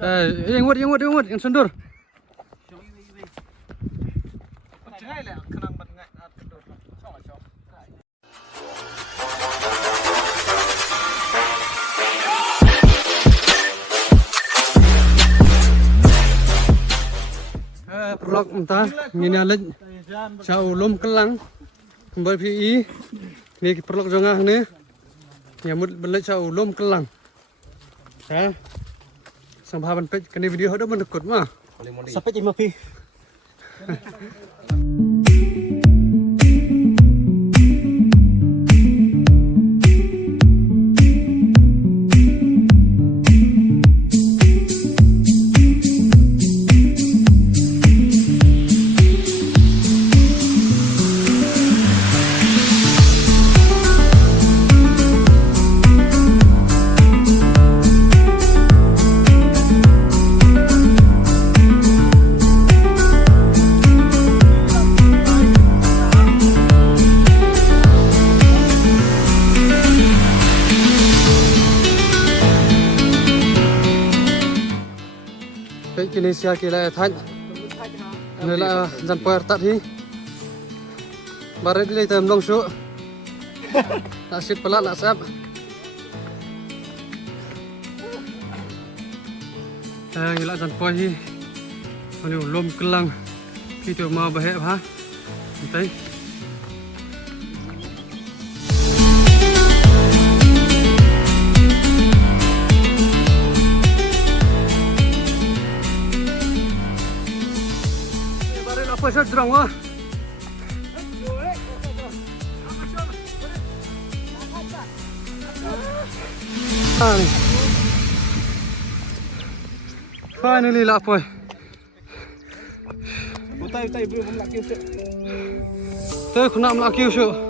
yang sundur. Perlok entah ngini alat jauh lom kelang kembali PI ni perlok jongah ni nyamut belet jauh lom kelang ha sambhaban pej kani video dah menekut mah sampai jam pi Indonesia kila thaj nela jan par tat hi baret đi tầm long số đã xịt pala đã sắp gila jan par hi nhiều lom kelang khi tiểu mau bể ha thấy apa sih terang wah? Finally lah apa? Utai belum melaki tu. Tu kena melaki tu.